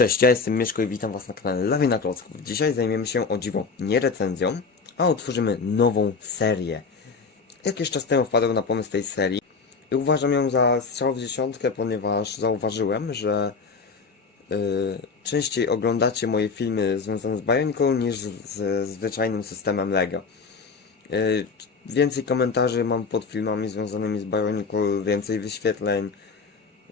Cześć, ja jestem Mieszko i witam was na kanale Lawina Klocków. Dzisiaj zajmiemy się o dziwo nie recenzją, a otworzymy nową serię. Jakiś czas temu wpadłem na pomysł tej serii i uważam ją za strzał w dziesiątkę, ponieważ zauważyłem, że yy, częściej oglądacie moje filmy związane z Bionicle niż z, z zwyczajnym systemem LEGO. Yy, więcej komentarzy mam pod filmami związanymi z Bionicle, więcej wyświetleń,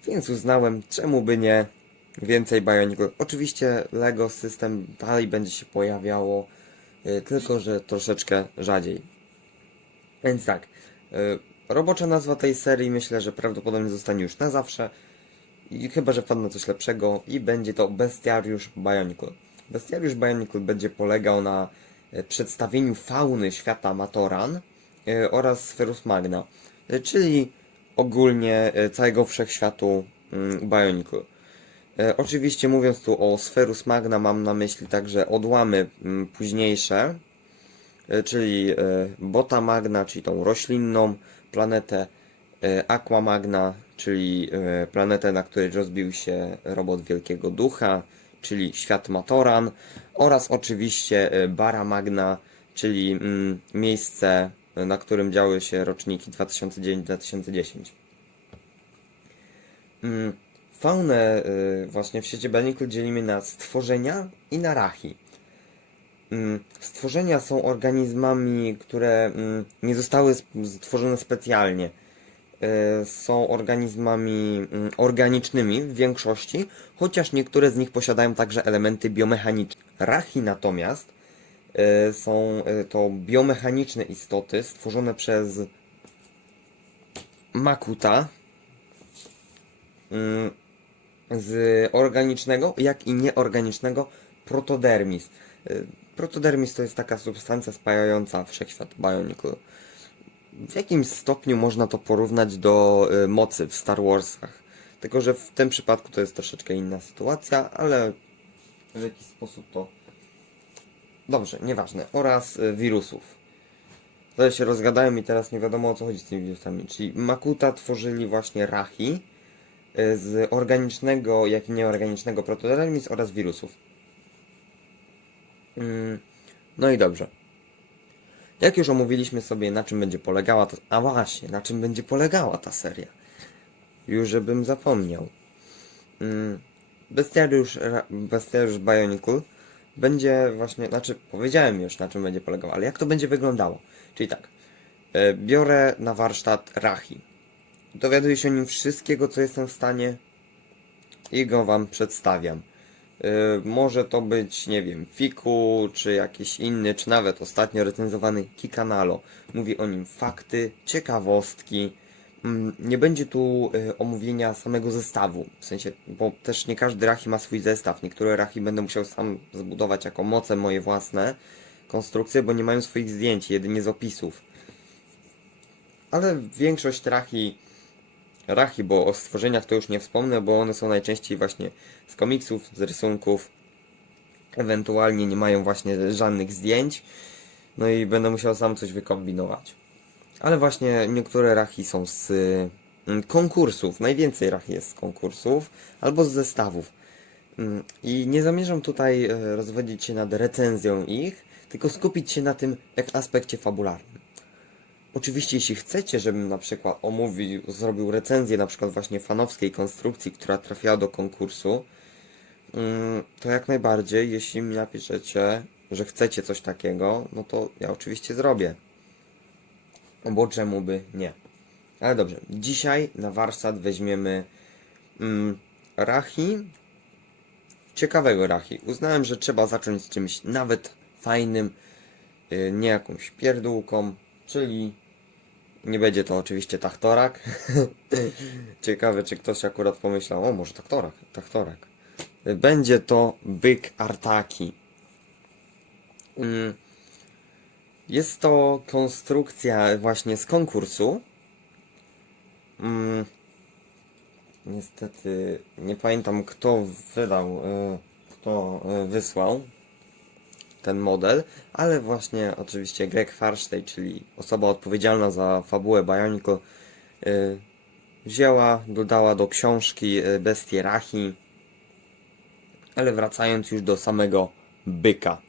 więc uznałem, czemu by nie więcej Bionicle. Oczywiście Lego system dalej będzie się pojawiało, y, tylko że troszeczkę rzadziej. Więc tak, y, robocza nazwa tej serii myślę, że prawdopodobnie zostanie już na zawsze. I chyba, że wpadnę coś lepszego i będzie to Bestiariusz Bionicle. Bestiariusz Bionicle będzie polegał na y, przedstawieniu fauny świata Matoran oraz Sferus Magna, czyli ogólnie całego wszechświatu mm, Bionicle. E, oczywiście mówiąc tu o Sferus Magna mam na myśli także odłamy mm, późniejsze, e, czyli e, Bota Magna, czyli tą roślinną planetę, Aqua Magna, czyli planetę, na której rozbił się robot Wielkiego Ducha, czyli świat Matoran oraz oczywiście Bara Magna, czyli mm, miejsce, na którym działy się roczniki 2009-2010. Faunę y, właśnie w sieci Bionicle dzielimy na stworzenia i na rachi. Mm, Stworzenia są organizmami, które mm, nie zostały stworzone specjalnie. Y, Są organizmami mm, organicznymi w większości, chociaż niektóre z nich posiadają także elementy biomechaniczne. Rachi natomiast y, są to biomechaniczne istoty stworzone przez Makuta, z organicznego, jak i nieorganicznego protodermis. Y, Protodermis to jest taka substancja spajająca wszechświat Bionicle. W jakimś stopniu można to porównać do y, mocy w Star Warsach. Tylko, że w tym przypadku to jest troszeczkę inna sytuacja, ale w jakiś sposób to... Dobrze, nieważne. Oraz y, wirusów. Tutaj się rozgadałem i teraz nie wiadomo o co chodzi z tymi wirusami. Czyli Makuta tworzyli właśnie Rachi, z organicznego, jak i nieorganicznego protodermis oraz wirusów. Mm, No i dobrze. Jak już omówiliśmy sobie, na czym będzie polegała ta... A właśnie, na czym będzie polegała ta seria. Już żebym zapomniał. Mm, Bestiariusz, Bestiariusz Bionicle będzie właśnie, znaczy powiedziałem już na czym będzie polegało, ale jak to będzie wyglądało? Czyli tak, e, biorę na warsztat Rachi. Dowiaduję się o nim wszystkiego, co jestem w stanie i go wam przedstawiam. Yy, może to być, nie wiem, Fiku, czy jakiś inny, czy nawet ostatnio recenzowany Kikanalo. Mówi o nim fakty, ciekawostki. Mm, Nie będzie tu y, omówienia samego zestawu, w sensie, bo też nie każdy rachi ma swój zestaw. Niektóre rachi będę musiał sam zbudować jako moce moje własne konstrukcje, bo nie mają swoich zdjęć, jedynie z opisów. Ale większość rachi Rachi, bo o stworzeniach to już nie wspomnę, bo one są najczęściej właśnie z komiksów, z rysunków. Ewentualnie nie mają właśnie żadnych zdjęć. No i będę musiał sam coś wykombinować. Ale właśnie niektóre rachi są z mm, konkursów. Najwięcej rachi jest z konkursów albo z zestawów. Mm, I nie zamierzam tutaj e, rozwodzić się nad recenzją ich, tylko skupić się na tym aspekcie fabularnym. Oczywiście, jeśli chcecie, żebym na przykład omówił, zrobił recenzję na przykład właśnie fanowskiej konstrukcji, która trafiała do konkursu, mm, to jak najbardziej, jeśli mi napiszecie, że chcecie coś takiego, no to ja oczywiście zrobię. Bo czemu by nie? Ale dobrze, dzisiaj na warsztat weźmiemy mm, rachi, ciekawego rachi. Uznałem, że trzeba zacząć z czymś nawet fajnym, yy, nie jakąś pierdółką, czyli nie będzie to oczywiście tachtorak. Ciekawe, czy ktoś akurat pomyślał, o może tachtorak, tachtorak. Będzie to byk Artaki. Mm. Jest to konstrukcja właśnie z konkursu. Mm. Niestety nie pamiętam kto wydał, e, kto e, wysłał ten model, ale właśnie oczywiście Greg Farstey, czyli osoba odpowiedzialna za fabułę Bionicle, y, wzięła, dodała do książki y, Bestię Rachi Ale wracając już do samego byka.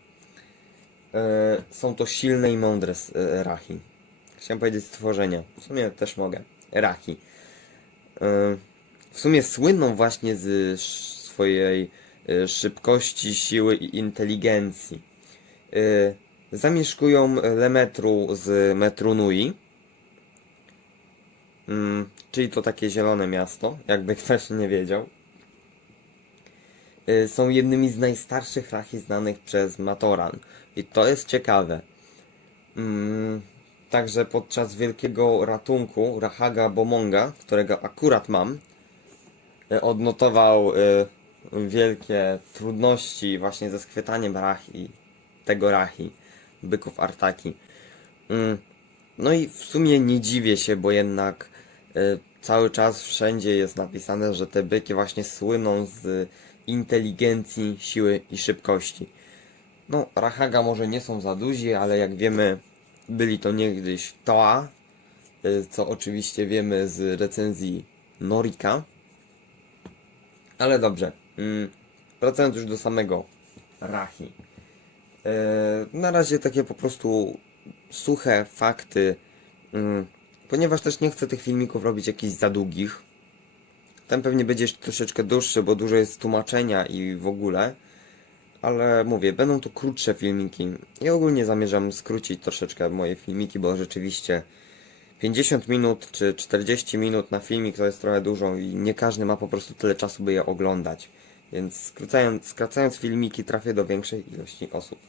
E, są to silne i mądre rachi. Chciałem powiedzieć stworzenia. W sumie też mogę. Rachi. W sumie słyną właśnie z swojej szybkości, siły i inteligencji. E, zamieszkują Lemetru z Metrunui. Mm, czyli to takie zielone miasto, jakby ktoś nie wiedział. Y, Są jednymi z najstarszych rachi znanych przez Matoran. I to jest ciekawe. Mm, Także podczas wielkiego ratunku Rahaga Bomonga, którego akurat mam, y, odnotował y, wielkie trudności właśnie ze schwytaniem rachi, tego rachi, byków Artaki. Mm, No i w sumie nie dziwię się, bo jednak y, cały czas wszędzie jest napisane, że te byki właśnie słyną z inteligencji, siły i szybkości. No, Rahaga może nie są za duzi, ale jak wiemy, byli to niegdyś Toa, y, co oczywiście wiemy z recenzji Norika. Ale dobrze, mm, wracając już do samego Rahi. E, Na razie takie po prostu suche fakty, mm, ponieważ też nie chcę tych filmików robić jakichś za długich. Ten pewnie będzie jeszcze troszeczkę dłuższy, bo dużo jest tłumaczenia i w ogóle. Ale mówię, będą to krótsze filmiki. Ja ogólnie zamierzam skrócić troszeczkę moje filmiki, bo rzeczywiście 50 minut czy 40 minut na filmik to jest trochę dużo i nie każdy ma po prostu tyle czasu, by je oglądać. Więc skracając, skracając filmiki trafię do większej ilości osób.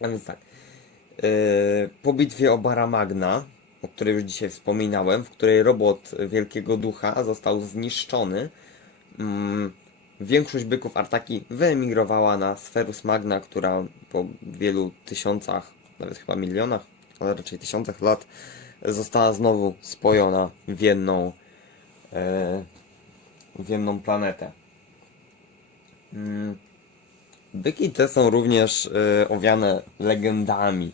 A więc tak. Yy, po bitwie o Baramagna, o której już dzisiaj wspominałem, w której robot Wielkiego Ducha został zniszczony, mm, większość byków Artaki wyemigrowała na Sferus Magna, która po wielu tysiącach, nawet chyba milionach, ale raczej tysiącach lat została znowu spojona w jedną, e, w jedną planetę. Mm, Byki te są również e, owiane legendami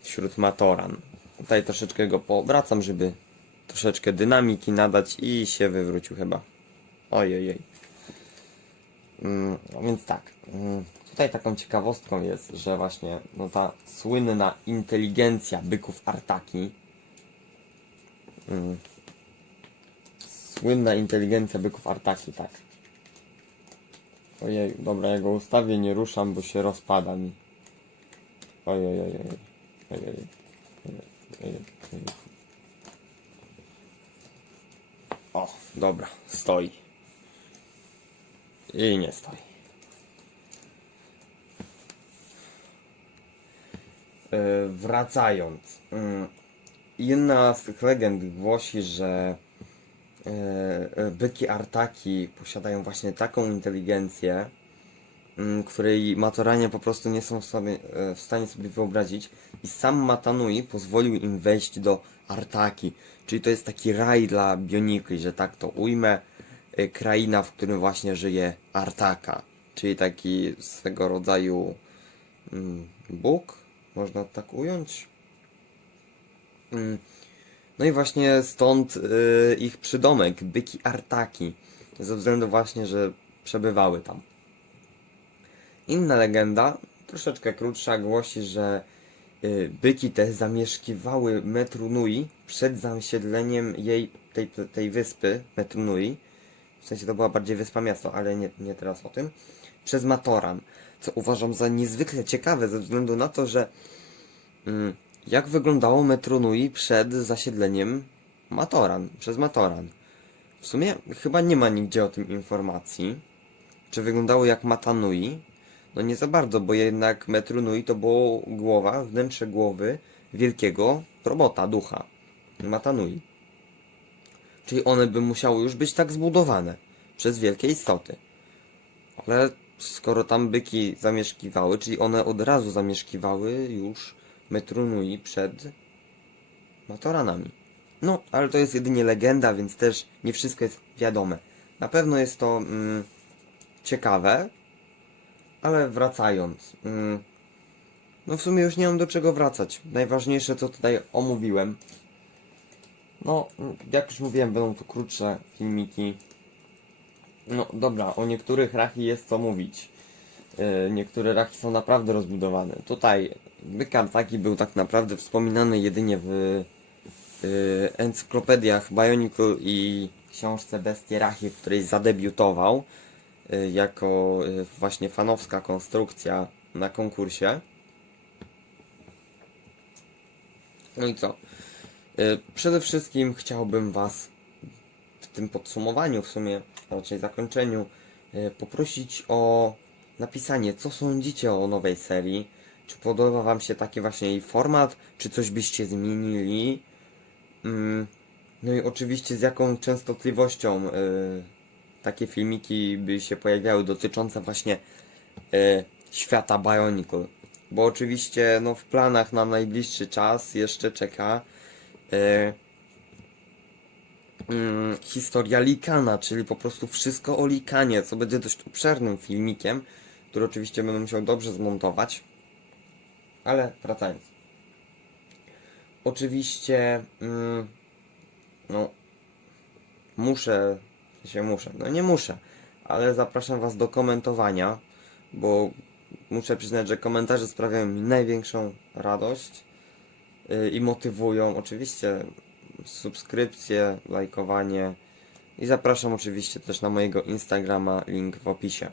wśród Matoran. Tutaj troszeczkę go powracam, żeby troszeczkę dynamiki nadać i się wywrócił chyba. Ojej. Mm, no więc tak. Mm, tutaj taką ciekawostką jest, że właśnie no ta słynna inteligencja byków Artaki. Słynna inteligencja byków Artaki, tak. Ojej, dobra, ja go ustawię, nie ruszam, bo się rozpada mi. Ojej, ojej, ojej. Ojej, ojej, ojej. O, dobra, stoi. I nie stoi. E, wracając. Mm, Jedna z tych legend głosi, że byki Artaki posiadają właśnie taką inteligencję, mm, której Matoranie po prostu nie są sobie, e, w stanie sobie wyobrazić. I sam Matanui pozwolił im wejść do Artaki, czyli to jest taki raj dla Bionikli, że tak to ujmę, e, kraina, w którym właśnie żyje Artaka, czyli taki swego rodzaju mm, Bóg, można tak ująć. No i właśnie stąd y, ich przydomek, byki Artaki, ze względu właśnie, że przebywały tam. Inna legenda, troszeczkę krótsza, głosi, że y, byki te zamieszkiwały Metrunui przed zasiedleniem jej, tej, tej wyspy Metrunui. W sensie to była bardziej wyspa miasto, ale nie, nie teraz o tym. Przez Matoran, co uważam za niezwykle ciekawe, ze względu na to, że mm, jak wyglądało Metronui przed zasiedleniem Matoran, przez Matoran. W sumie chyba nie ma nigdzie o tym informacji. Czy wyglądało jak Matanui? No nie za bardzo, bo jednak Metronui to było głowa, wnętrze głowy wielkiego robota, ducha. Matanui. Czyli one by musiały już być tak zbudowane przez wielkie istoty. Ale skoro tam byki zamieszkiwały, czyli one od razu zamieszkiwały już Metrunui przed Matoranami. No, ale to jest jedynie legenda, więc też nie wszystko jest wiadome. Na pewno jest to mm, ciekawe, ale wracając. Mm, no w sumie już nie mam do czego wracać. Najważniejsze co tutaj omówiłem. No, jak już mówiłem, będą to krótsze filmiki. No dobra, o niektórych rachi jest co mówić. Yy, niektóre rachi są naprawdę rozbudowane. Tutaj Bykar taki był tak naprawdę wspominany jedynie w encyklopediach Bionicle i książce Bestie Rachi, w której zadebiutował yy, jako yy, właśnie fanowska konstrukcja na konkursie. No i co? Yy, Przede wszystkim chciałbym Was w tym podsumowaniu, w sumie raczej zakończeniu, poprosić o napisanie, co sądzicie o nowej serii. Czy podoba Wam się taki właśnie format, czy coś byście zmienili? Mm, No i oczywiście z jaką częstotliwością yy, takie filmiki by się pojawiały dotyczące właśnie yy, świata Bionicle. Bo oczywiście no, w planach na najbliższy czas jeszcze czeka yy, mm, historia Likana, czyli po prostu wszystko o Likanie, co będzie dość obszernym filmikiem, który oczywiście będę musiał dobrze zmontować. Ale wracając. Oczywiście, mm, no, muszę, się muszę, no nie muszę, ale zapraszam Was do komentowania, bo muszę przyznać, że komentarze sprawiają mi największą radość yy, i motywują. Oczywiście subskrypcje, lajkowanie i zapraszam oczywiście też na mojego Instagrama, link w opisie.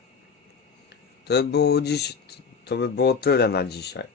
To by było dziś, to by było tyle na dzisiaj.